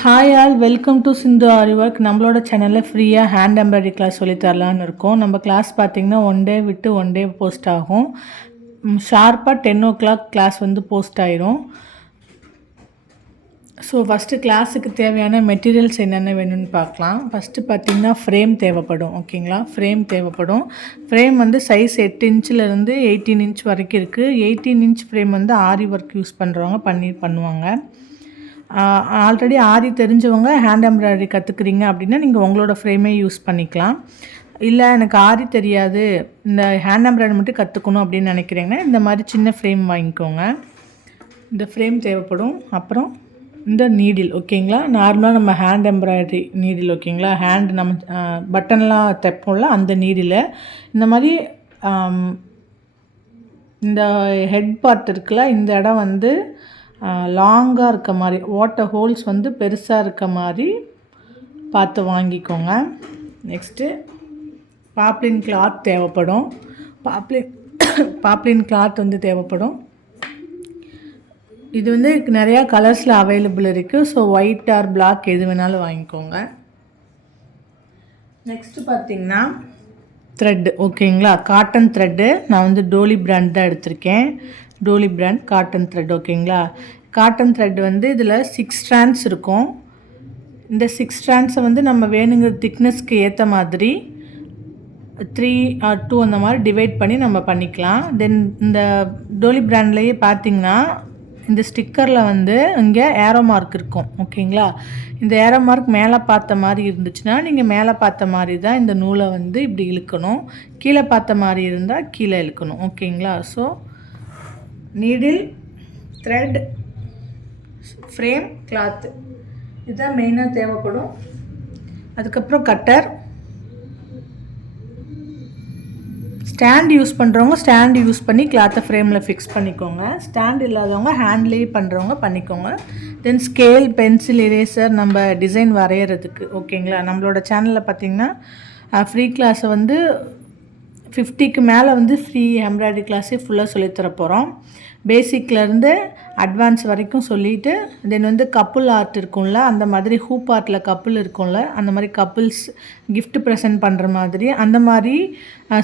Hi all welcome to Sindhu aari work. நம்மளோட சேனலில் ஃப்ரீயாக ஹேண்ட் எம்ப்ராய்டரி கிளாஸ் சொல்லி தரலான்னு இருக்கோம். நம்ம கிளாஸ் பார்த்திங்கன்னா ஒன் டே விட்டு ஒன் டே போஸ்ட் ஆகும். ஷார்ப்பாக 10 o'clock கிளாஸ் வந்து போஸ்ட் ஆயிரும். ஸோ ஃபஸ்ட்டு கிளாஸுக்கு தேவையான மெட்டீரியல்ஸ் என்னென்ன வேணும்னு பார்க்கலாம். ஃபஸ்ட்டு பார்த்திங்கன்னா ஃப்ரேம் தேவைப்படும். ஓகேங்களா, ஃப்ரேம் தேவைப்படும். ஃப்ரேம் வந்து சைஸ் 8 இன்ச்சிலேருந்து 18 இன்ச் வரைக்கும் இருக்குது. 18 இன்ச் ஃப்ரேம் வந்து ஆரி ஒர்க் யூஸ் பண்ணுறவங்க பண்ணுவாங்க. ஆல்ரெடி ஆரி தெரிஞ்சவங்க ஹேண்ட் எம்ப்ராய்டரி கற்றுக்குறீங்க அப்படின்னா நீங்கள் உங்களோட ஃப்ரேமே யூஸ் பண்ணிக்கலாம். இல்லை எனக்கு ஆரி தெரியாது, இந்த ஹேண்ட் எம்ப்ராய்டரி மட்டும் கற்றுக்கணும் அப்படின்னு நினைக்கிறீங்கன்னா இந்த மாதிரி சின்ன ஃப்ரேம் வாங்கிக்கோங்க. இந்த ஃப்ரேம் தேவைப்படும். அப்புறம் இந்த நீடில், ஓகேங்களா, நார்மலாக நம்ம ஹேண்ட் எம்ப்ராய்டரி நீடில், ஓகேங்களா, ஹேண்ட் நம்ம பட்டன்லாம் தைப்போம்ல அந்த நீடில். இந்த மாதிரி இந்த ஹெட் பார்ட் இருக்குல்ல, இந்த இடம் வந்து லாங்காக இருக்க மாதிரி, வாட்டர் ஹோல்ஸ் வந்து பெருசாக இருக்க மாதிரி பார்த்து வாங்கிக்கோங்க. நெக்ஸ்ட்டு பாப்ளின் கிளாத் தேவைப்படும். பாப்ளின் கிளாத் வந்து தேவைப்படும். இது வந்து நிறையா கலர்ஸில் அவைலபிள் இருக்குது. ஸோ ஒயிட் ஆர் பிளாக் எது வேணாலும் வாங்கிக்கோங்க. நெக்ஸ்ட்டு பார்த்திங்கன்னா த்ரெட்டு, ஓகேங்களா, காட்டன் த்ரெட்டு. நான் வந்து டோலி பிராண்ட் தான் எடுத்திருக்கேன். டோலி பிராண்ட் காட்டன் த்ரெட், ஓகேங்களா. காட்டன் த்ரெட் வந்து இதில் 6 ஸ்ட்ராண்ட்ஸ் இருக்கும். இந்த 6 ஸ்ட்ராண்ட்ஸை வந்து நம்ம வேணுங்கிற திக்னஸ்க்கு ஏற்ற மாதிரி 3 or 2 அந்த மாதிரி டிவைட் பண்ணி நம்ம பண்ணிக்கலாம். தென் இந்த டோலி பிராண்ட்லேயே பார்த்திங்கன்னா இந்த ஸ்டிக்கரில் வந்து இங்கே ஏரோ மார்க் இருக்கும். ஓகேங்களா, இந்த ஏரோ மார்க் மேலே பார்த்த மாதிரி இருந்துச்சுன்னா நீங்கள் மேலே பார்த்த மாதிரி தான் இந்த நூலை வந்து இப்படி இழுக்கணும். கீழே பார்த்த மாதிரி இருந்தால் கீழே இழுக்கணும். ஓகேங்களா. So needle, thread, frame, cloth, இதுதான் மெயினாக தேவைப்படும். அதுக்கப்புறம் கட்டர். ஸ்டாண்ட் யூஸ் பண்ணுறவங்க ஸ்டாண்ட் யூஸ் பண்ணி கிளாத்தை ஃப்ரேமில் ஃபிக்ஸ் பண்ணிக்கோங்க. ஸ்டாண்ட் இல்லாதவங்க ஹேண்ட்லேயே பண்ணுறவங்க பண்ணிக்கோங்க. தென் ஸ்கேல், பென்சில், இரேசர், நம்ம டிசைன் வரைகிறதுக்கு, ஓகேங்களா. நம்மளோட சேனலில் பார்த்திங்கன்னா ஃப்ரீ கிளாஸை வந்து 50க்கு மேலே வந்து ஃப்ரீ எம்ப்ராய்டரி கிளாஸே ஃபுல்லாக சொல்லித்தர போகிறோம். பேசிக்லேருந்து அட்வான்ஸ் வரைக்கும் சொல்லிவிட்டு, தென் வந்து கப்புள் ஆர்ட் இருக்கும்ல, அந்த மாதிரி ஹூப் ஆர்ட்டில் கப்புள் இருக்கும்ல, அந்த மாதிரி கப்புள்ஸ் கிஃப்ட் ப்ரெசென்ட் பண்ணுற மாதிரி அந்த மாதிரி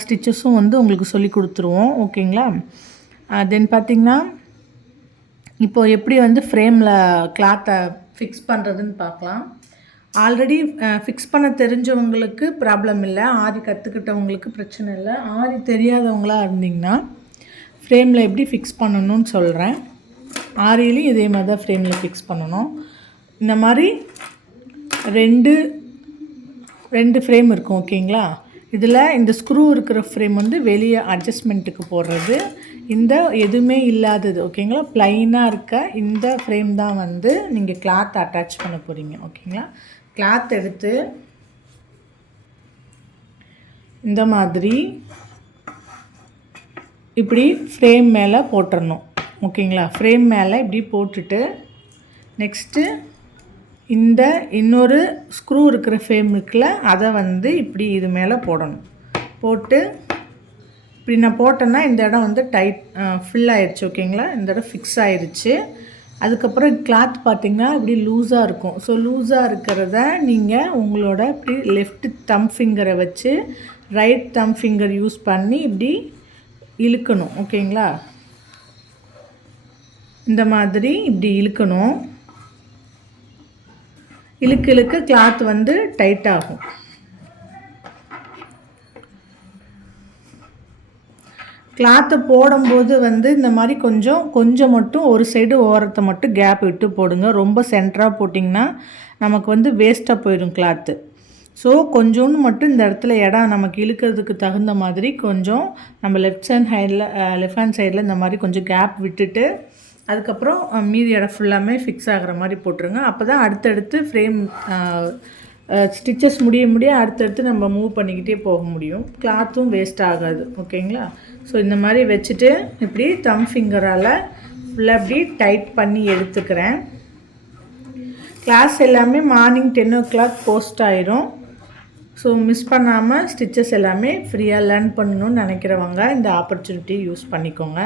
ஸ்டிச்சஸும் வந்து உங்களுக்கு சொல்லி கொடுத்துருவோம். ஓகேங்களா. தென் பார்த்திங்கன்னா இப்போது எப்படி வந்து ஃப்ரேமில் கிளாத்தை ஃபிக்ஸ் பண்ணுறதுன்னு பார்க்கலாம். ஆல்ரெடி ஃபிக்ஸ் பண்ண தெரிஞ்சவங்களுக்கு ப்ராப்ளம் இல்லை, ஆரி கற்றுக்கிட்டவங்களுக்கு பிரச்சனை இல்லை. ஆரி தெரியாதவங்களாக இருந்திங்கன்னா ஃப்ரேமில் எப்படி ஃபிக்ஸ் பண்ணணும்னு சொல்கிறேன். ஆரியிலையும் இதே மாதிரி தான் ஃப்ரேமில் ஃபிக்ஸ் பண்ணணும். இந்த மாதிரி ரெண்டு ஃப்ரேம் இருக்கும். ஓகேங்களா. இதில் இந்த ஸ்க்ரூ இருக்கிற ஃப்ரேம் வந்து வெளியே அட்ஜஸ்ட்மெண்ட்டுக்கு போடுறது. இந்த எதுவுமே இல்லாதது, ஓகேங்களா, ப்ளைனாக இருக்க இந்த ஃப்ரேம் தான் வந்து நீங்கள் கிளாத் அட்டாச் பண்ண போகிறீங்க. ஓகேங்களா. கிளாத் எடுத்து இந்த மாதிரி இப்படி ஃப்ரேம் மேலே போட்டுடணும். ஓகேங்களா. ஃப்ரேம் மேலே இப்படி போட்டுட்டு நெக்ஸ்ட்டு இந்த இன்னொரு ஸ்க்ரூ இருக்கிற ஃப்ரேம் இருக்குல்ல, அதை வந்து இப்படி இது மேலே போடணும். போட்டு இப்படி நான் போட்டேன்னா இந்த இடம் வந்து டைட் ஃபில் ஆயிடுச்சு. ஓகேங்களா. இந்த இடம் ஃபிக்ஸ் ஆயிடுச்சு. அதுக்கப்புறம் கிளாத் பார்த்திங்கன்னா இப்படி லூஸாக இருக்கும். ஸோ லூஸாக இருக்கிறத நீங்கள் உங்களோட இப்படி லெஃப்ட் தம் ஃபிங்கரை வச்சு ரைட் தம் ஃபிங்கர் யூஸ் பண்ணி இப்படி இழுக்கணும். ஓகேங்களா. இந்த மாதிரி இப்படி இழுக்கணும். இழுக்க கிளாத் வந்து டைட் ஆகும். கிளாத்தை போடும்போது வந்து இந்த மாதிரி கொஞ்சம் மட்டும் ஒரு சைடு ஓரத்தை மட்டும் கேப் விட்டு போடுங்க. ரொம்ப சென்டராக போட்டிங்கன்னா நமக்கு வந்து வேஸ்ட்டாக போயிடும் கிளாத்து. ஸோ கொஞ்சோன்னு மட்டும் இந்த இடத்துல இடம் நமக்கு இழுக்கிறதுக்கு தகுந்த மாதிரி கொஞ்சம் நம்ம லெஃப்ட் ஹேண்ட் சைடில் இந்த மாதிரி கொஞ்சம் கேப் விட்டுட்டு அதுக்கப்புறம் மீதி இடம் ஃபுல்லாமே ஃபிக்ஸ் ஆகிற மாதிரி போட்டுருங்க. அப்போ தான் அடுத்தடுத்து ஃப்ரேம் ஸ்டிச்சஸ் முடிய அடுத்தடுத்து நம்ம மூவ் பண்ணிக்கிட்டே போக முடியும். கிளாத்தும் வேஸ்ட் ஆகாது. ஓகேங்களா. ஸோ இந்த மாதிரி வச்சுட்டு இப்படி தம் ஃபிங்கரால் ஃபுல்லாக இப்படி டைட் பண்ணி எடுத்துக்கிறேன். கிளாஸ் எல்லாமே மார்னிங் 10 o'clock போஸ்ட் ஆயிரும். ஸோ மிஸ் பண்ணாமல் ஸ்டிச்சஸ் எல்லாமே ஃப்ரீயாக லேர்ன் பண்ணணும்னு நினைக்கிறவங்க இந்த ஆப்பர்ச்சுனிட்டி யூஸ் பண்ணிக்கோங்க.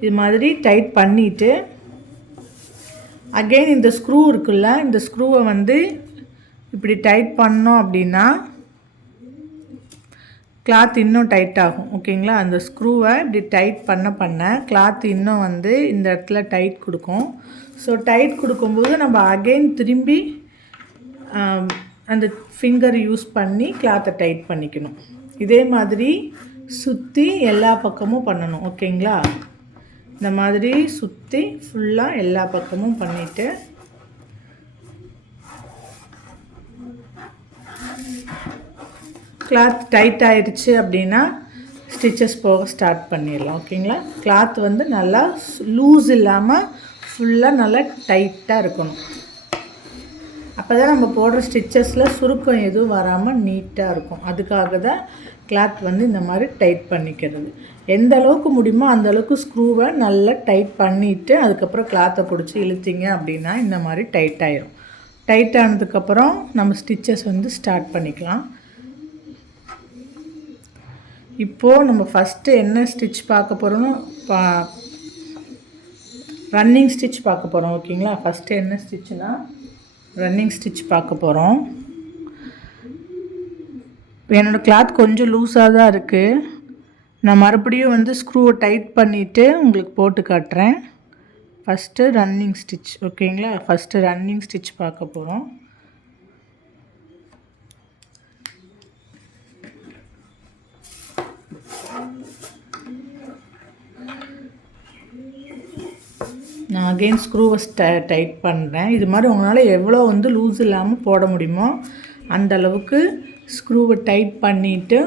இது மாதிரி டைட் பண்ணிவிட்டு அகெயின் இந்த ஸ்க்ரூ இருக்குல்ல, இந்த ஸ்க்ரூவை வந்து இப்படி டைட் பண்ணோம் அப்படின்னா கிளாத் இன்னும் டைட் ஆகும். ஓகேங்களா? அந்த ஸ்க்ரூவை இப்படி டைட் பண்ண கிளாத் இன்னும் வந்து இந்த இடத்துல டைட் கொடுக்கும். ஸோ டைட் கொடுக்கும்போது நம்ம அகெயின் திரும்பி அந்த ஃபிங்கர் யூஸ் பண்ணி கிளாத்தை டைட் பண்ணிக்கணும். இதே மாதிரி சுற்றி எல்லா பக்கமும் பண்ணணும். ஓகேங்களா? இந்த மாதிரி சுற்றி ஃபுல்லாக எல்லா பக்கமும் பண்ணிவிட்டு கிளாத் டைட் ஆயிடுச்சு அப்படின்னா ஸ்டிச்சஸ் போக ஸ்டார்ட் பண்ணிடலாம். ஓகேங்களா? கிளாத் வந்து நல்லா லூஸ் இல்லாமல் ஃபுல்லாக நல்லா டைட்டாக இருக்கணும். அப்போ தான் நம்ம போடுற ஸ்டிச்சஸில் சுருக்கம் எதுவும் வராமல் நீட்டாக இருக்கும். அதுக்காக தான் கிளாத் வந்து இந்த மாதிரி டைட் பண்ணிக்கிறது. எந்த அளவுக்கு முடியுமோ அந்தளவுக்கு ஸ்க்ரூவை நல்லா டைட் பண்ணிவிட்டு அதுக்கப்புறம் கிளாத்தை பிடிச்சி இழுத்திங்க அப்படின்னா இந்த மாதிரி டைட் ஆயிரும். டைட் ஆனதுக்கப்புறம் நம்ம ஸ்டிச்சஸ் வந்து ஸ்டார்ட் பண்ணிக்கலாம். இப்போது நம்ம ஃபஸ்ட்டு என்ன ஸ்டிச் பார்க்க போகிறோம்னு ரன்னிங் ஸ்டிச் பார்க்க போகிறோம். ஓகேங்களா? ஃபஸ்ட்டு என்ன ஸ்டிச்சுனா ரன்னிங் ஸ்டிச் பார்க்க போகிறோம். என்னோடய கிளாத் கொஞ்சம் லூஸாக தான் இருக்குது. நான் மறுபடியும் வந்து ஸ்க்ரூவை டைட் பண்ணிவிட்டு உங்களுக்கு போட்டு காட்டுறேன். First running stitch. ஓகேங்களா? ஃபஸ்ட்டு ரன்னிங் ஸ்டிச் பார்க்க போகிறோம். நான் அகெயின் ஸ்க்ரூவை டைட் பண்ணுறேன். இது மாதிரி உங்களால் எவ்வளோ வந்து லூஸ் இல்லாமல் போட முடியுமோ அந்த அளவுக்கு ஸ்க்ரூவை டைட் பண்ணிவிட்டு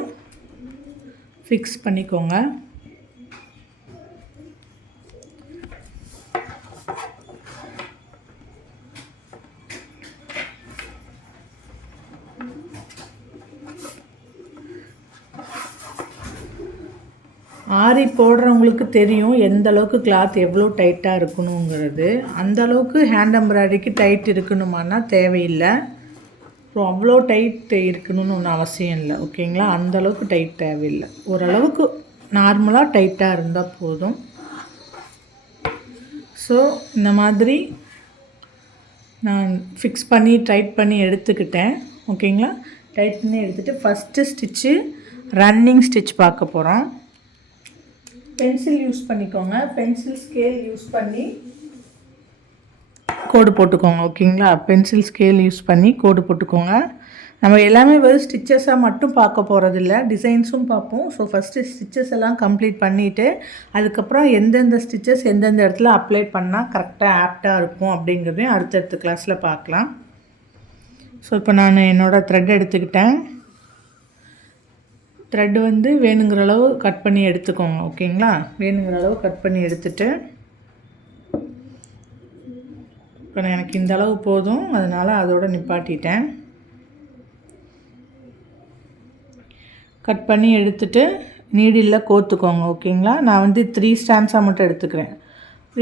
ஃபிக்ஸ் பண்ணிக்கோங்க. ஆரி போடுறவங்களுக்கு தெரியும் எந்த அளவுக்கு கிளாத் எவ்வளோ டைட்டாக இருக்கணுங்கிறது. அந்தளவுக்கு ஹேண்ட் எம்ப்ராய்டரிக்கு டைட் இருக்கணுமானா தேவையில்லை. அப்புறம் அவ்வளோ டைட் இருக்கணும்னு ஒன்றும் அவசியம் இல்லை. ஓகேங்களா? அந்தளவுக்கு டைட் தேவையில்லை. ஓரளவுக்கு நார்மலாக டைட்டாக இருந்தால் போதும். ஸோ இந்த மாதிரி நான் ஃபிக்ஸ் பண்ணி டைட் பண்ணி எடுத்துக்கிட்டேன். ஓகேங்களா? டைட் பண்ணி எடுத்துகிட்டு ஃபஸ்ட்டு ஸ்டிச்சு ரன்னிங் ஸ்டிச் பார்க்க போகிறோம். பென்சில் யூஸ் பண்ணிக்கோங்க. பென்சில் ஸ்கேல் யூஸ் பண்ணி கோடு போட்டுக்கோங்க. ஓகேங்களா? பென்சில் ஸ்கேல் யூஸ் பண்ணி கோடு போட்டுக்கோங்க. நம்ம எல்லாமே வெறும் ஸ்டிச்சஸாக மட்டும் பார்க்க போகிறதில்ல, டிசைன்ஸும் பார்ப்போம். ஸோ ஃபஸ்ட்டு ஸ்டிச்சஸ் எல்லாம் கம்ப்ளீட் பண்ணிவிட்டு அதுக்கப்புறம் எந்தெந்த ஸ்டிச்சஸ் எந்தெந்த இடத்துல அப்ளை பண்ணால் கரெக்டாக ஆப்டாக இருக்கும் அப்படிங்கிறதையும் அடுத்தடுத்த கிளாஸில் பார்க்கலாம். ஸோ இப்போ நான் என்னோடய த்ரெட் எடுத்துக்கிட்டேன். த்ரெட்டு வந்து வேணுங்கிற அளவு கட் பண்ணி எடுத்துக்கோங்க. ஓகேங்களா? வேணுங்கிற அளவு கட் பண்ணி எடுத்துகிட்டு இப்போ எனக்கு இந்த அளவு போதும், அதனால் அதோடு நிப்பாட்டிட்டேன். கட் பண்ணி எடுத்துகிட்டு நீடிலில் கோர்த்துக்கோங்க. ஓகேங்களா? நான் வந்து 3 ஸ்டாண்ட்ஸாக மட்டும் எடுத்துக்கிறேன்.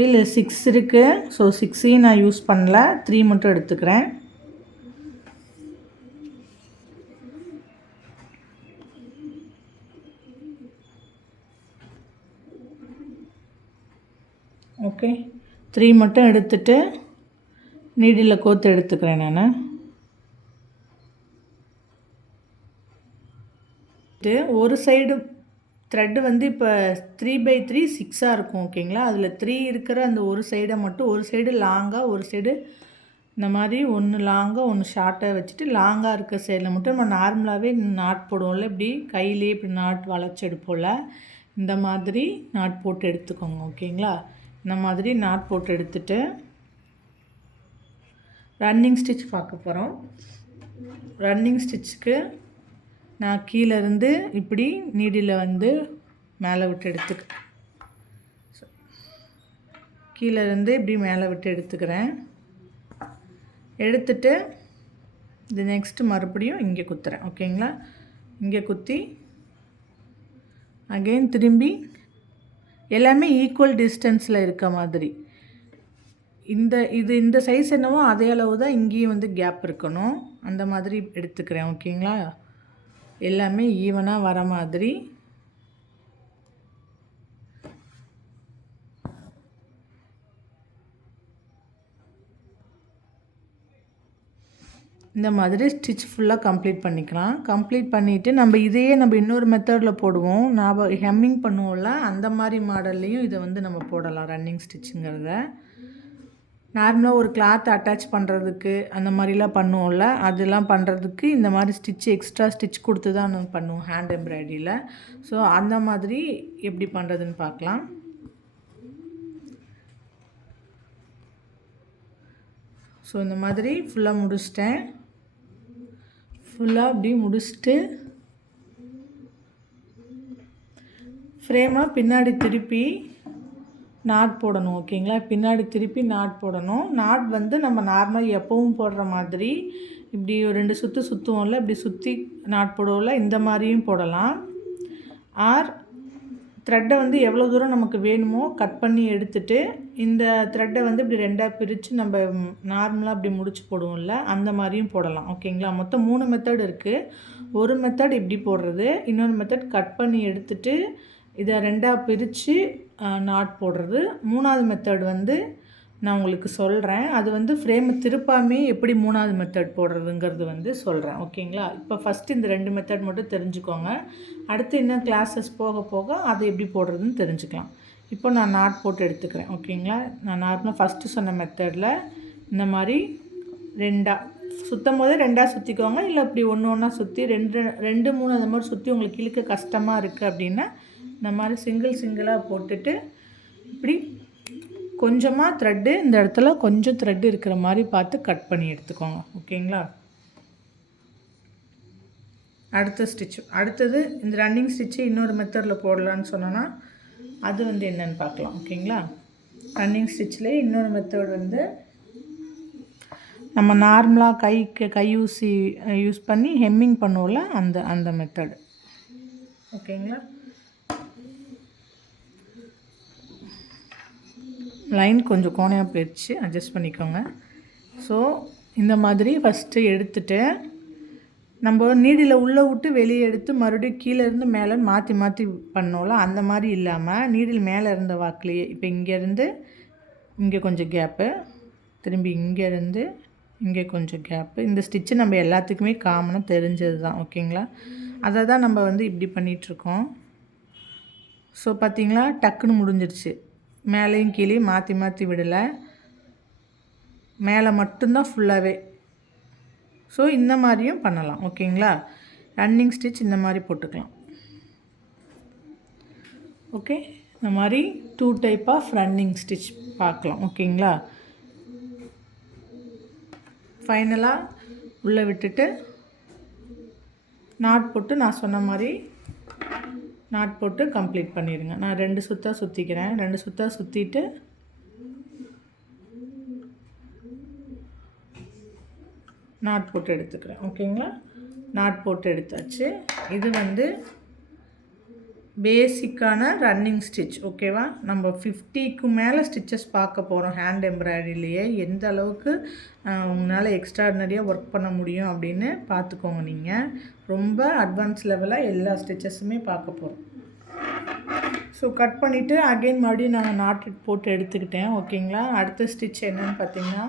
இல்லை 6 இருக்குது. ஸோ 6ஐயும் நான் யூஸ் பண்ணல, 3 மட்டும் எடுத்துக்கிறேன். ஓகே, 3 மட்டும் எடுத்துகிட்டு நீடில் கோர்த்து எடுத்துக்கிறேன் நான். ஒரு சைடு த்ரெட்டு வந்து இப்போ 3/3 6ஆக இருக்கும். ஓகேங்களா? அதில் 3 இருக்கிற அந்த ஒரு சைடை மட்டும், ஒரு சைடு லாங்காக ஒரு சைடு இந்த மாதிரி ஒன்று லாங்காக ஒன்று ஷார்ட்டாக வச்சுட்டு லாங்காக இருக்க சைடில் மட்டும் நம்ம நார்மலாகவே நாட் போடுவோம்ல, இப்படி கையிலே இப்படி நாட் வளைச்சி எடுப்போம்ல, இந்த மாதிரி நாட் போட்டு எடுத்துக்கோங்க. ஓகேங்களா? இந்த மாதிரி நாட் போட்டு எடுத்துட்டு ரன்னிங் ஸ்டிச் பார்க்க போகிறோம். ரன்னிங் ஸ்டிச்சுக்கு நான் கீழேருந்து இப்படி நீடில் வந்து மேலே விட்டு கீழேருந்து இப்படி மேலே விட்டு எடுத்துக்கிறேன். எடுத்துட்டு இது நெக்ஸ்ட்டு மறுபடியும் இங்கே குத்துறேன். ஓகேங்களா? இங்கே குத்தி அகெயின் திரும்பி எல்லாமே ஈக்குவல் டிஸ்டன்ஸில் இருக்க மாதிரி இந்த சைஸ் என்னவோ அதே அளவு தான் இங்கேயும் வந்து கேப் இருக்கணும். அந்த மாதிரி எடுத்துக்கிறேன். ஓகேங்களா? எல்லாமே ஈவனாக வர மாதிரி இந்த மாதிரி ஸ்டிச் ஃபுல்லாக கம்ப்ளீட் பண்ணிக்கலாம். கம்ப்ளீட் பண்ணிவிட்டு நம்ம இதையே நம்ம இன்னொரு மெத்தடில் போடுவோம். நாம் ஹெம்மிங் பண்ணுவோம்ல, அந்த மாதிரி மாடல்லையும் இதை வந்து நம்ம போடலாம். ரன்னிங் ஸ்டிச்சுங்கிறத நார்மலாக ஒரு கிளாத் அட்டாச் பண்ணுறதுக்கு அந்த மாதிரிலாம் பண்ணுவோம்ல, அதெல்லாம் பண்ணுறதுக்கு இந்த மாதிரி ஸ்டிச் எக்ஸ்ட்ரா ஸ்டிச் கொடுத்து தான் நம்ம பண்ணுவோம் ஹேண்ட் எம்ப்ராய்டரியில். ஸோ அந்த மாதிரி எப்படி பண்ணுறதுன்னு பார்க்கலாம். ஸோ இந்த மாதிரி ஃபுல்லாக முடிச்சிட்டேன். ஃபுல்லாக அப்படி முடிச்சுட்டு ஃப்ரேமாக பின்னாடி திருப்பி நாட் போடணும். ஓகேங்களா, பின்னாடி திருப்பி நாட் போடணும். நாட் வந்து நம்ம நார்மலாக எப்பவும் போடுற மாதிரி இப்படி ஒரு 2 சுற்று சுற்றுவோம்ல, இப்படி சுற்றி நாட் போடுவோம்ல, இந்த மாதிரியும் போடலாம். ஆர் த்ரெட்டை வந்து எவ்வளோ தூரம் நமக்கு வேணுமோ கட் பண்ணி எடுத்துகிட்டு இந்த த்ரெட்டை வந்து இப்படி 2ஆக பிரித்து நம்ம நார்மலாக அப்படி முடிச்சு போடுவோம்ல, அந்த மாதிரியும் போடலாம். ஓகேங்களா, மொத்தம் 3 மெத்தட் இருக்குது. ஒரு மெத்தட் இப்படி போடுறது, இன்னொரு மெத்தட் கட் பண்ணி எடுத்துகிட்டு இதை 2ஆக பிரித்து நாட் போடுறது. 3வது மெத்தட் வந்து நான் உங்களுக்கு சொல்கிறேன். அது வந்து ஃப்ரேமை திருப்பாமே எப்படி 3வது மெத்தட் போடுறதுங்கிறது வந்து சொல்கிறேன். ஓகேங்களா, இப்போ ஃபஸ்ட்டு இந்த 2 மெத்தட் மட்டும் தெரிஞ்சுக்கோங்க. அடுத்து இன்னும் கிளாஸஸ் போக போக அதை எப்படி போடுறதுன்னு தெரிஞ்சுக்கலாம். இப்போ நான் நாட் போட்டு எடுத்துக்கிறேன். ஓகேங்களா, நான் நார்மலாக ஃபஸ்ட்டு சொன்ன மெத்தடில் இந்த மாதிரி 2ஆக சுற்றும் போதே 2ஆக சுற்றிக்கோங்க. இல்லை இப்படி ஒன்று ஒன்றா சுற்றி 2 3 அந்த மாதிரி சுற்றி உங்களுக்கு இழுக்க கஷ்டமாக இருக்குது அப்படின்னா இந்த மாதிரி சிங்கிளாக போட்டுட்டு இப்படி கொஞ்சமாக த்ரெட்டு இந்த இடத்துல கொஞ்சம் த்ரெட்டு இருக்கிற மாதிரி பார்த்து கட் பண்ணி எடுத்துக்கோங்க. ஓகேங்களா, அடுத்த ஸ்டிச் அடுத்தது இந்த ரன்னிங் ஸ்டிச்சு இன்னொரு மெத்தடில் போடலான்னு சொன்னோன்னா அது வந்து என்னென்னு பார்க்கலாம். ஓகேங்களா, ரன்னிங் ஸ்டிச்சில் இன்னொரு மெத்தட் வந்து நம்ம நார்மலாக கை ஊசி யூஸ் பண்ணி ஹெம்மிங் பண்ணுவோம்ல, அந்த மெத்தடு. ஓகேங்களா, லைன் கொஞ்சம் கோணையாக போயிடுச்சு, அட்ஜஸ்ட் பண்ணிக்கோங்க. ஸோ இந்த மாதிரி ஃபஸ்ட்டு எடுத்துகிட்டு நம்ம நீடில் உள்ளே விட்டு வெளியே எடுத்து மறுபடியும் கீழேருந்து மேலே மாற்றி பண்ணோம்ல, அந்த மாதிரி இல்லாமல் நீடில் மேலே இருந்த வாக்குலையே இப்போ இங்கேருந்து இங்கே கொஞ்சம் கேப்பு, திரும்பி இங்கேருந்து இங்கே கொஞ்சம் கேப்பு. இந்த ஸ்டிச்சு நம்ம எல்லாத்துக்குமே காமனாக தெரிஞ்சது தான். ஓகேங்களா, அதை தான் நம்ம வந்து இப்படி பண்ணிகிட்ருக்கோம். ஸோ பார்த்திங்களா, டக்குன்னு முடிஞ்சிருச்சு. மேலேயும் கீழே மாற்றி விடலை, மேலே மட்டும்தான் ஃபுல்லாகவே. ஸோ இந்த மாதிரியும் பண்ணலாம். ஓகேங்களா, ரன்னிங் ஸ்டிச் இந்த மாதிரி போட்டுக்கலாம். ஓகே, இந்த மாதிரி 2 டைப் ஆஃப் ரன்னிங் ஸ்டிச் பார்க்கலாம். ஓகேங்களா, ஃபைனலாக உள்ளே விட்டுட்டு நாட் போட்டு நான் சொன்ன மாதிரி நாட் போட்டு கம்ப்ளீட் பண்ணிடுங்க. நான் 2 சுற்றாக சுற்றிக்கிறேன். 2 சுற்றாக சுற்றிட்டு நாட் போட்டு எடுத்துக்கிறேன். ஓகேங்களா, நாட் போட்டு எடுத்தாச்சு. இது வந்து பேசிக்கான ரன்னிங் ஸ்டிச். ஓகேவா, நம்ம 50க்கு மேலே ஸ்டிச்சஸ் பார்க்க போகிறோம் ஹேண்ட் எம்ப்ராய்டரிலேயே. எந்த அளவுக்கு உங்களால் எக்ஸ்ட்ராடினரியாக ஒர்க் பண்ண முடியும் அப்படின்னு பார்த்துக்கோங்க. நீங்கள் ரொம்ப அட்வான்ஸ் லெவலாக எல்லா ஸ்டிச்சஸுமே பார்க்க போகிறோம். ஸோ கட் பண்ணிவிட்டு அகெயின் மறுபடியும் நாங்கள் நாட் போட்டு எடுத்துக்கிட்டேன். ஓகேங்களா, அடுத்த ஸ்டிச் என்னென்னு பார்த்தீங்கன்னா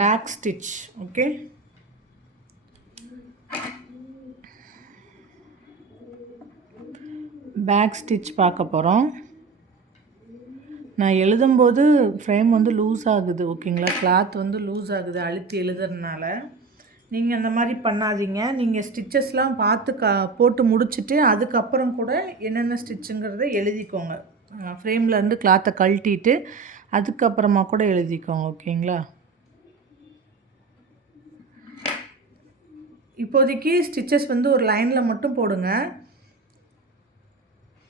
back stitch. Okay, back stitch பார்க்க போகிறோம். நான் எழுதும்போது ஃப்ரேம் வந்து லூஸ் ஆகுது. ஓகேங்களா, கிளாத் வந்து லூஸ் ஆகுது அழுத்தி எழுதுறதுனால. நீங்கள் அந்த மாதிரி பண்ணாதீங்க. நீங்கள் ஸ்டிச்சஸ்லாம் பார்த்து போட்டு முடிச்சுட்டு அதுக்கப்புறம் கூட என்னென்ன ஸ்டிச்சுங்கிறத எழுதிக்கோங்க. ஃப்ரேம்லேருந்து கிளாத்தை கழட்டிட்டு அதுக்கப்புறமா கூட எழுதிக்கோங்க. ஓகேங்களா, இப்போதைக்கு ஸ்டிச்சஸ் வந்து ஒரு லைனில் மட்டும் போடுங்க.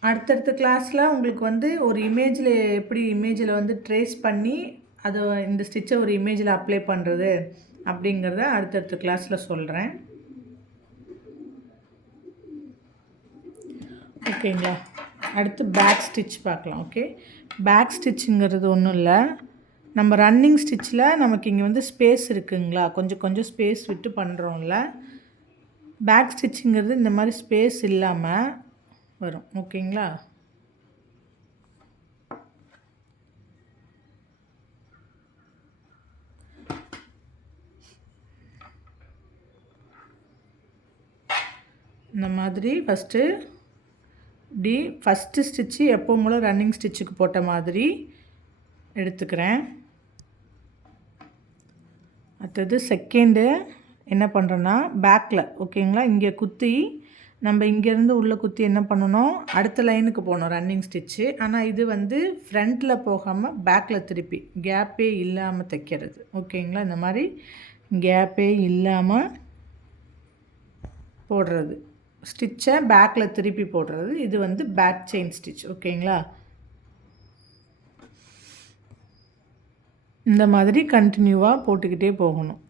அடுத்தடுத்த கிளாஸில் உங்களுக்கு வந்து ஒரு இமேஜில் எப்படி இமேஜில் வந்து ட்ரேஸ் பண்ணி அதை இந்த ஸ்டிச்சை ஒரு இமேஜில் அப்ளை பண்ணுறது அப்படிங்கிறத அடுத்தடுத்த கிளாஸில் சொல்கிறேன். ஓகேங்களா, அடுத்து பேக் ஸ்டிச் பார்க்கலாம். ஓகே, பேக் ஸ்டிச்சுங்கிறது ஒன்றும் இல்லை, நம்ம ரன்னிங் ஸ்டிச்சில் நமக்கு இங்கே வந்து ஸ்பேஸ் இருக்குங்களா, கொஞ்சம் ஸ்பேஸ் விட்டு பண்ணுறோம்ல. பேக் ஸ்டிச்சுங்கிறது இந்த மாதிரி ஸ்பேஸ் இல்லாமல் வரும். ஓகேங்களா, இந்த மாதிரி ஃபஸ்ட்டு இப்படி ஃபஸ்ட்டு ஸ்டிச்சு எப்போ போல் ரன்னிங் ஸ்டிச்சுக்கு போட்ட மாதிரி எடுத்துக்கிறேன். அடுத்தது செகண்டு என்ன பண்ணுறேன்னா பேக்கில் ஓகேங்களா, இங்கே குத்தி நம்ம இங்கேருந்து உள்ளே குத்தி என்ன பண்ணணும், அடுத்த லைனுக்கு போகணும் ரன்னிங் ஸ்டிச்சு. ஆனால் இது வந்து ஃப்ரண்ட்டில் போகாமல் பேக்கில் திருப்பி கேப்பே இல்லாமல் தைக்கிறது ஓகேங்களா. இந்த மாதிரி கேப்பே இல்லாமல் போடுறது, ஸ்டிச்சை பேக்கில் திருப்பி போடுறது, இது வந்து பேக் செயின் ஸ்டிச் ஓகேங்களா. இந்த மாதிரி கண்டினியூவாக போட்டுக்கிட்டே போகணும்.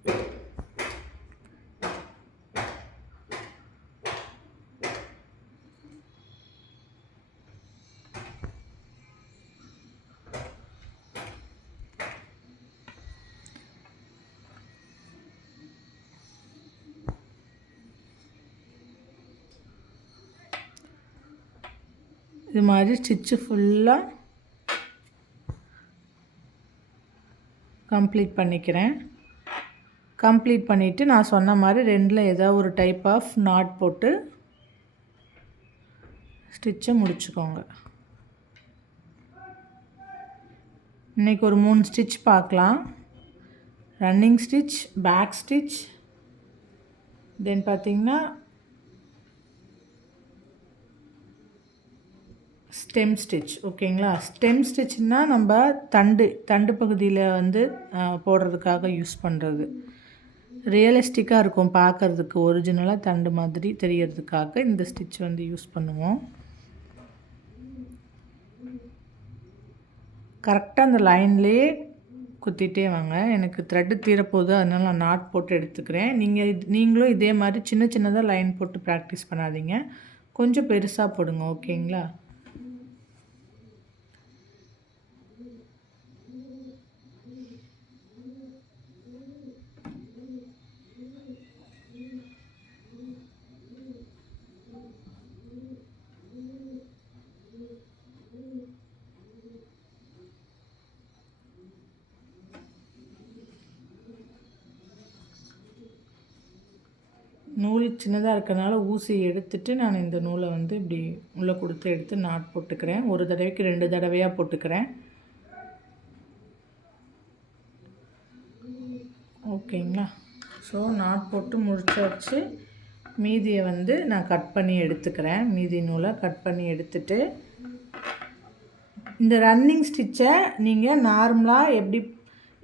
இது மாதிரி ஸ்டிச்சு ஃபுல்லாக கம்ப்ளீட் பண்ணிக்கிறேன். கம்ப்ளீட் பண்ணிவிட்டு நான் சொன்ன மாதிரி ரெண்டில் ஏதாவது ஒரு டைப் ஆஃப் நாட் போட்டு ஸ்டிச்சை முடிச்சுக்கோங்க. இன்றைக்கி ஒரு 3 ஸ்டிச் பார்க்கலாம். ரன்னிங் ஸ்டிச், பேக் ஸ்டிச், தென் பார்த்திங்கன்னா ஸ்டெம் ஸ்டிச் ஓகேங்களா. ஸ்டெம் ஸ்டிச்னால் நம்ம தண்டு பகுதியில் வந்து போடுறதுக்காக யூஸ் பண்ணுறது, ரியலிஸ்டிக்காக இருக்கும் பார்க்குறதுக்கு, ஒரிஜினலாக தண்டு மாதிரி தெரியறதுக்காக இந்த ஸ்டிச் வந்து யூஸ் பண்ணுவோம். கரெக்டாக அந்த லைன்லேயே குத்திட்டே வாங்க. எனக்கு த்ரெட்டு தீரப்போகுது, அதனால் நான் நாட் போட்டு எடுத்துக்கிறேன். நீங்களும் இதே மாதிரி சின்ன சின்னதாக லைன் போட்டு ப்ராக்டிஸ் பண்ணாதீங்க, கொஞ்சம் பெருசாக போடுங்க ஓகேங்களா. நூல் சின்னதாக இருக்கிறனால ஊசி எடுத்துகிட்டு நான் இந்த நூலை வந்து இப்படி உள்ளே கொடுத்து எடுத்து நாட் போட்டுக்கிறேன். ஒரு தடவைக்கு 2 தடவையாக போட்டுக்கிறேன் ஓகேங்களா. ஸோ நாட் போட்டு முடிச்சாச்சு. மீதியை வந்து நான் கட் பண்ணி எடுத்துக்கிறேன். மீதி நூலை கட் பண்ணி எடுத்துட்டு இந்த ரன்னிங் ஸ்டிச்சை நீங்கள் நார்மலாக எப்படி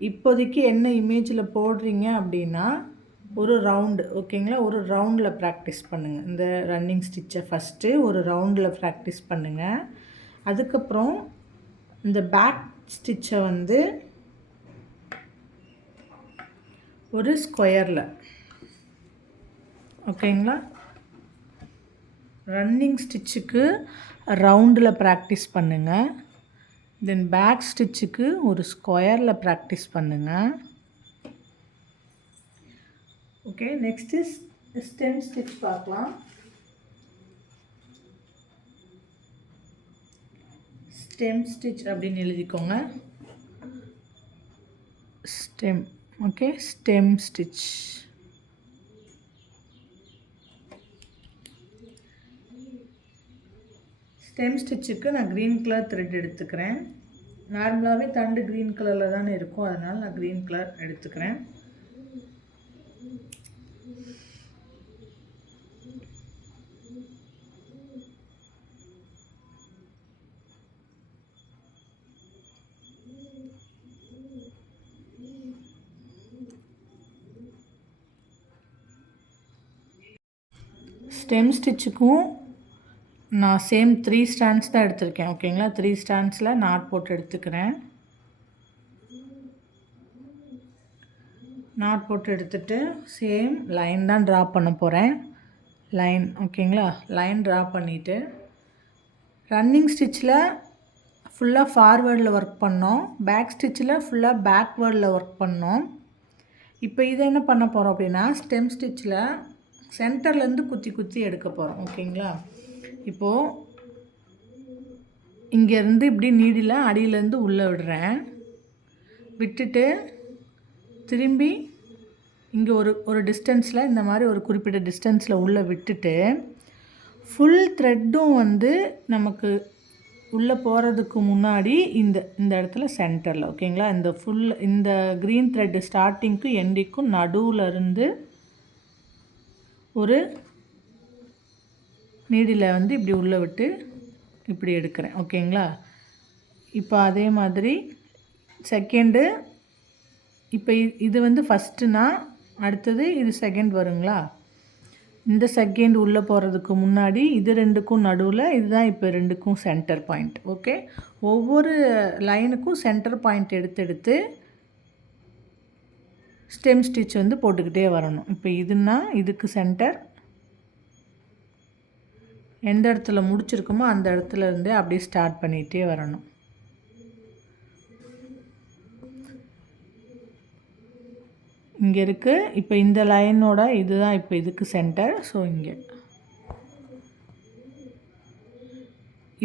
இப்போதைக்கு என்ன இமேஜில் போடுறீங்க அப்படின்னா ஒரு ரவுண்டு ஓகேங்களா, ஒரு ரவுண்டில் ப்ராக்டிஸ் பண்ணுங்கள். இந்த ரன்னிங் ஸ்டிச்சை ஃபஸ்ட்டு ஒரு ரவுண்டில் ப்ராக்டிஸ் பண்ணுங்கள். அதுக்கப்புறம் இந்த பேக் ஸ்டிச்சை வந்து ஒரு ஸ்கொயரில் ஓகேங்களா. ரன்னிங் ஸ்டிச்சுக்கு ரவுண்டில் ப்ராக்டிஸ் பண்ணுங்கள். தென் பேக் ஸ்டிச்சுக்கு ஒரு ஸ்கொயரில் ப்ராக்டிஸ் பண்ணுங்கள். Okay, next is stem stitch பார்க்கலாம். ஸ்டெம் ஸ்டிச் அப்படின்னு எழுதிக்கோங்க. Stem okay, stem stitch. Stem ஸ்டிச்சுக்கு நான் க்ரீன் கலர் த்ரெட் எடுத்துக்கிறேன். நார்மலாகவே தண்டு க்ரீன் கலரில் தானே இருக்கும், அதனால் நான் க்ரீன் கலர் எடுத்துக்கிறேன். ஸ்டெம் ஸ்டிச்சுக்கும் நான் சேம் 3 ஸ்டாண்ட்ஸ் தான் எடுத்திருக்கேன் ஓகேங்களா. 3 ஸ்டாண்ட்ஸில் நாட் போட்டு எடுத்துக்கிறேன். நாட் போட்டு எடுத்துகிட்டு சேம் லைன் தான் ட்ரா பண்ண போகிறேன். லைன் ஓகேங்களா. லைன் ட்ரா பண்ணிவிட்டு ரன்னிங் ஸ்டிச்சில் ஃபுல்லாக ஃபார்வேர்டில் ஒர்க் பண்ணோம், பேக் ஸ்டிச்சில் ஃபுல்லாக பேக்வேர்டில் ஒர்க் பண்ணோம். இப்போ இதை என்ன பண்ண போகிறோம் அப்படின்னா ஸ்டெம் ஸ்டிச்சில் சென்டர்லேருந்து குத்தி குத்தி எடுக்க போகிறோம் ஓகேங்களா. இப்போது இங்கேருந்து இப்படி நீடில் அடியிலேருந்து உள்ளே விடுறேன். விட்டுட்டு திரும்பி இங்கே ஒரு டிஸ்டன்ஸில் இந்த மாதிரி ஒரு குறிப்பிட்ட டிஸ்டன்ஸில் உள்ளே விட்டுட்டு ஃபுல் த்ரெட்டும் வந்து நமக்கு உள்ளே போகிறதுக்கு முன்னாடி இந்த இடத்துல சென்டரில் ஓகேங்களா, இந்த க்ரீன் த்ரெட்டு ஸ்டார்டிங்க்கும் எண்டிக்கும் நடுவில் இருந்து ஒரு நீடில் வந்து இப்படி உள்ளே விட்டு இப்படி எடுக்கிறேன் ஓகேங்களா. இப்போ அதே மாதிரி செகண்டு, இப்போ இது வந்து ஃபஸ்ட்டுனா அடுத்தது இது செகண்ட் வருங்களா. இந்த செகண்ட் உள்ளே போகிறதுக்கு முன்னாடி இது ரெண்டுக்கும் நடுவில் இதுதான் இப்போ ரெண்டுக்கும் சென்டர் பாயிண்ட். ஓகே, ஒவ்வொரு லைனுக்கும் சென்டர் பாயிண்ட் எடுத்து ஸ்டெம் ஸ்டிச் வந்து போட்டுக்கிட்டே வரணும். இப்போ இதுன்னா இதுக்கு சென்டர், எந்த இடத்துல முடிச்சிருக்குமோ அந்த இடத்துல இருந்தே அப்படியே ஸ்டார்ட் பண்ணிகிட்டே வரணும். இங்கே இருக்குது. இப்போ இந்த லைனோட இதுதான் இப்போ இதுக்கு சென்டர். ஸோ இங்கே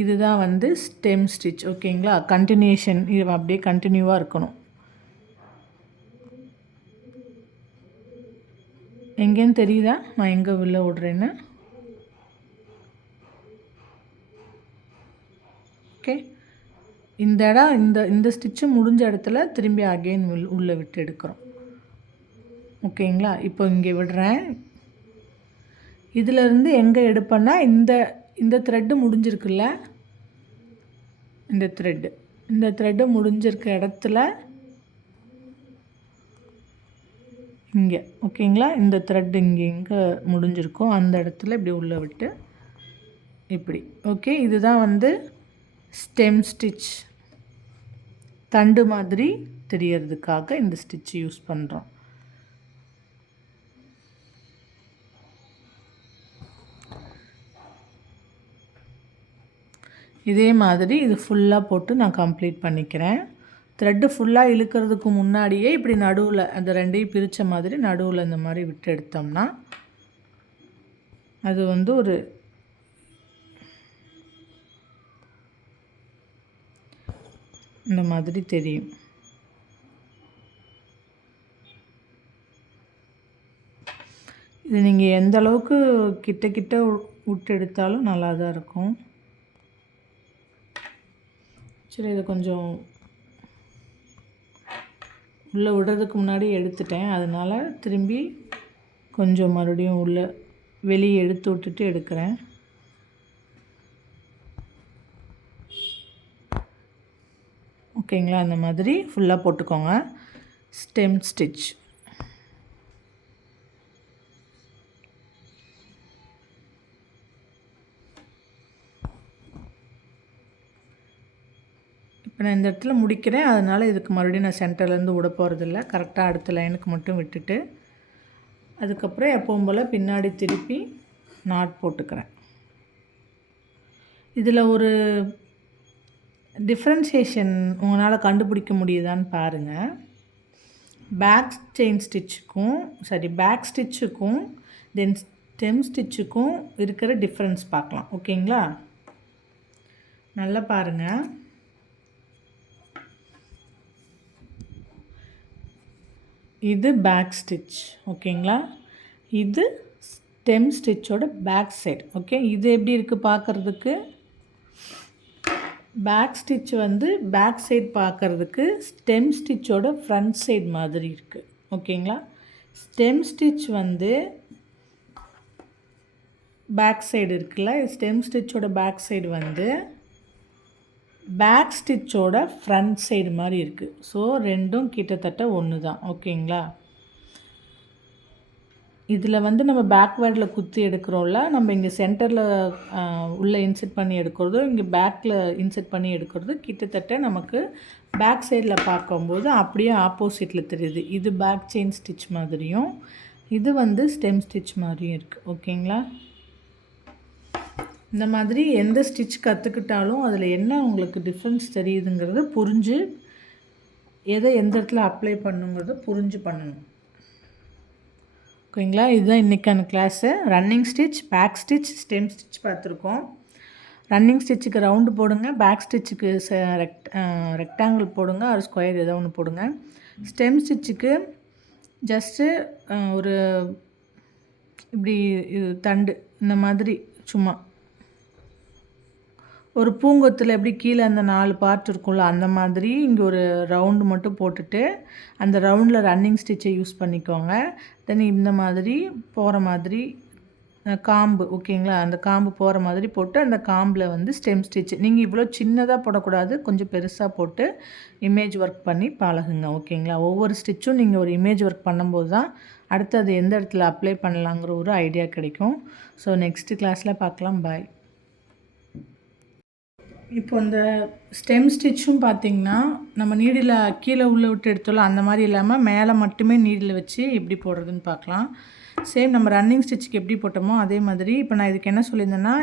இதுதான் வந்து ஸ்டெம் ஸ்டிச் ஓகேங்களா. கண்டினியூஷன் இது அப்படியே கண்டினியூவாக இருக்கணும். எங்கேன்னு தெரியுதா நான் எங்கே உள்ள விடுறேன்னு? ஓகே, இந்த இடம் இந்த ஸ்டிச்சு முடிஞ்ச இடத்துல திரும்பி அகெயின் உள்ளே விட்டு எடுக்கிறோம் ஓகேங்களா. இப்போ இங்கே விடுறேன். இதிலேருந்து எங்கே எடுப்பேன்னா இந்த த்ரெட்டு முடிஞ்சிருக்குல்ல, இந்த த்ரெட்டு முடிஞ்சிருக்க இடத்துல இங்கே ஓகேங்களா. இந்த த்ரெட் எங்கே முடிஞ்சிருக்கோ அந்த இடத்துல இப்படி உள்ளே விட்டு இப்படி. ஓகே, இதுதான் வந்து ஸ்டெம் ஸ்டிச். தண்டு மாதிரி தெரியறதுக்காக இந்த ஸ்டிச் யூஸ் பண்ணுறோம். இதே மாதிரி இது ஃபுல்லாக போட்டு நான் கம்ப்ளீட் பண்ணிக்கிறேன். த்ரெட்டு ஃபுல்லாக இழுக்கிறதுக்கு முன்னாடியே இப்படி நடுவில் அந்த ரெண்டையும் பிரித்த மாதிரி நடுவில் இந்த மாதிரி விட்டு எடுத்தோம்னா அது வந்து ஒரு இந்த மாதிரி தெரியும். இது நீங்கள் எந்த அளவுக்கு கிட்ட விட்டு எடுத்தாலும் நல்லா தான் இருக்கும். சரி, இதை கொஞ்சம் உள்ளே விடுறதுக்கு முன்னாடி எடுத்துட்டேன். அதனால் திரும்பி கொஞ்சம் மறுபடியும் உள்ளே வெளியே எடுத்து விட்டுட்டு எடுக்கிறேன். ஓகேங்களா, அந்த மாதிரி ஃபுல்லாக போட்டுக்கோங்க ஸ்டெம் ஸ்டிச். இப்போ நான் இந்த இடத்துல முடிக்கிறேன். அதனால் இதுக்கு மறுபடியும் நான் சென்டர்லேருந்து விட போகிறதில்ல. கரெக்டாக அடுத்த லைனுக்கு மட்டும் விட்டுட்டு அதுக்கப்புறம் எப்பவும் போல் பின்னாடி திருப்பி நாட் போட்டுக்கிறேன். இதில் ஒரு டிஃப்ரென்சியேஷன் உங்களால் கண்டுபிடிக்க முடியுதான்னு பாருங்கள். பேக் ஸ்டிச்சுக்கும் தென் ஸ்டெம் ஸ்டிச்சுக்கும் இருக்கிற டிஃப்ரென்ஸ் பார்க்கலாம். ஓகேங்களா, நல்லா பாருங்கள். இது பேக் ஸ்டிச் ஓகேங்களா, இது ஸ்டெம் ஸ்டிச்சோட பேக் சைடு. ஓகே, இது எப்படி இருக்குது பார்க்குறதுக்கு? பேக் ஸ்டிச் வந்து பேக் சைடு பார்க்குறதுக்கு ஸ்டெம் ஸ்டிச்சோட ஃப்ரண்ட் சைடு மாதிரி இருக்குது. ஓகேங்களா, ஸ்டெம் ஸ்டிச் வந்து பேக் சைடு இருக்குல்ல, ஸ்டெம் ஸ்டிச்சோட பேக் சைடு வந்து பேக் ஸ்டிச்சோட ஃப்ரண்ட் சைடு மாதிரி இருக்குது. ஸோ ரெண்டும் கிட்டத்தட்ட ஒன்று தான். ஓகேங்களா, இதில் வந்து நம்ம பேக்வேர்டில் குத்தி எடுக்கிறோம்ல, நம்ம இங்கே சென்டரில் உள்ளே இன்செர்ட் பண்ணி எடுக்கிறதோ இங்கே பேக்கில் இன்செர்ட் பண்ணி எடுக்கிறதோ கிட்டத்தட்ட நமக்கு பேக் சைடில் பார்க்கும்போது அப்படியே ஆப்போசிட்டில் தெரியுது. இது பேக் செயின் ஸ்டிச் மாதிரியும் இது வந்து ஸ்டெம் ஸ்டிச் மாதிரியும் இருக்குது. ஓகேங்களா, இந்த மாதிரி எந்த ஸ்டிச் கற்றுக்கிட்டாலும் அதில் என்ன உங்களுக்கு டிஃப்ரென்ஸ் தெரியுதுங்கிறத புரிஞ்சு எதை எந்த இடத்துல அப்ளை பண்ணுங்கிறத புரிஞ்சு பண்ணணும். ஓகேங்களா, இதுதான் இன்றைக்கான class. Running stitch, back stitch, stem stitch பார்த்துருக்கோம். ரன்னிங் ஸ்டிச்சுக்கு ரவுண்டு போடுங்க, பேக் ஸ்டிச்சுக்கு ரெக்டாங்கிள் போடுங்க, ஒரு ஸ்கொயர் ஏதோ ஒன்று போடுங்க. ஸ்டெம் ஸ்டிச்சுக்கு ஜஸ்ட்டு ஒரு இப்படி தண்டு இந்த மாதிரி சும்மா ஒரு பூங்கொத்தில் எப்படி கீழே அந்த 4 பார்ட் இருக்கும்ல அந்த மாதிரி இங்கே ஒரு ரவுண்டு மட்டும் போட்டுட்டு அந்த ரவுண்டில் ரன்னிங் ஸ்டிச்சை யூஸ் பண்ணிக்கோங்க. தென் இந்த மாதிரி போகிற மாதிரி காம்பு ஓகேங்களா, அந்த காம்பு போகிற மாதிரி போட்டு அந்த காம்பில் வந்து ஸ்டெம் ஸ்டிச் நீங்கள் இவ்வளோ சின்னதாக போடக்கூடாது, கொஞ்சம் பெருசாக போட்டு இமேஜ் ஒர்க் பண்ணி பழகுங்க ஓகேங்களா. ஒவ்வொரு ஸ்டிச்சும் நீங்கள் ஒரு இமேஜ் ஒர்க் பண்ணும்போது தான் அடுத்து அது எந்த இடத்துல அப்ளை பண்ணலாங்கிற ஒரு ஐடியா கிடைக்கும். ஸோ நெக்ஸ்ட்டு கிளாஸில் பார்க்கலாம். பாய். இப்போ இந்த ஸ்டெம் ஸ்டிச்சும் பார்த்திங்கன்னா நம்ம நீடில் கீழே உள்ளே விட்டு எடுத்தோம்ல அந்த மாதிரி இல்லாமல் மேலே மட்டுமே நீடில் வச்சு எப்படி போடுறதுன்னு பார்க்கலாம். சேம் நம்ம ரன்னிங் ஸ்டிச்சுக்கு எப்படி போட்டோமோ அதே மாதிரி இப்போ நான் இதுக்கு என்ன சொல்லியிருந்தேன்னா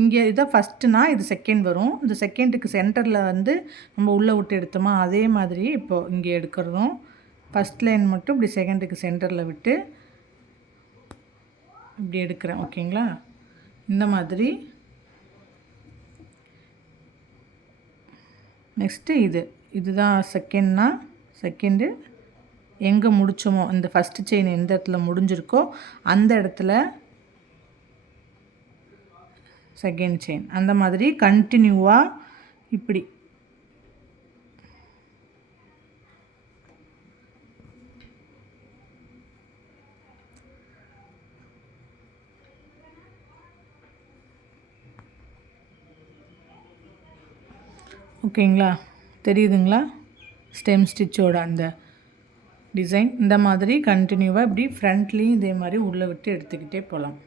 இங்கே இதான் ஃபஸ்ட்டுனா இது செகண்ட் வரும். இந்த செகண்டுக்கு சென்டரில் வந்து நம்ம உள்ளே விட்டு எடுத்தோமா அதே மாதிரி இப்போது இங்கே எடுக்கிறதும் ஃபஸ்ட் லைன் மட்டும் இப்படி செகண்டுக்கு சென்டரில் விட்டு இப்படி எடுக்கிறேன் ஓகேங்களா. இந்த மாதிரி நெக்ஸ்ட்டு இதுதான் செகண்ட்னா செகண்டு எங்கே முடித்தோமோ இந்த ஃபஸ்ட்டு செயின் எந்த இடத்துல முடிஞ்சிருக்கோ அந்த இடத்துல செகண்ட் செயின் அந்த மாதிரி கண்டினியூவாக இப்படி ஓகேங்களா. தெரியுதுங்களா ஸ்டெம் ஸ்டிச்சோட அந்த டிசைன் இந்த மாதிரி கண்டினியூவாக இப்படி ஃப்ரண்ட்லேயும் இதே மாதிரி உள்ளே விட்டு எடுத்துக்கிட்டே போகலாம்.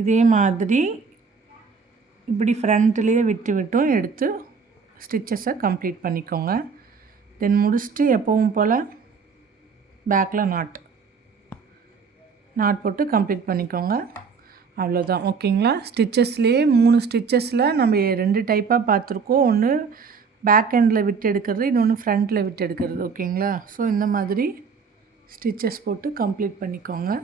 இதே மாதிரி இப்படி ஃப்ரண்ட்லேயே விட்டும் எடுத்து ஸ்டிச்சஸை கம்ப்ளீட் பண்ணிக்கோங்க. தென் முடிச்சுட்டு எப்பவும் போல் பேக்கில் நாட் போட்டு கம்ப்ளீட் பண்ணிக்கோங்க. அவ்வளோதான் ஓகேங்களா. ஸ்டிச்சஸ்லேயே 3 ஸ்டிச்சஸில் நம்ம 2 டைப்பாக பார்த்துருக்கோம். ஒன்று பேக் எண்டில் விட்டு எடுக்கிறது, இன்னொன்று ஃப்ரண்ட்டில் விட்டு எடுக்கிறது ஓகேங்களா. ஸோ இந்த மாதிரி ஸ்டிச்சஸ் போட்டு கம்ப்ளீட் பண்ணிக்கோங்க.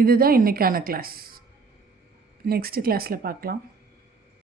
இதுதான் இன்றைக்கான கிளாஸ். நெக்ஸ்ட் கிளாஸில் பார்க்கலாம்.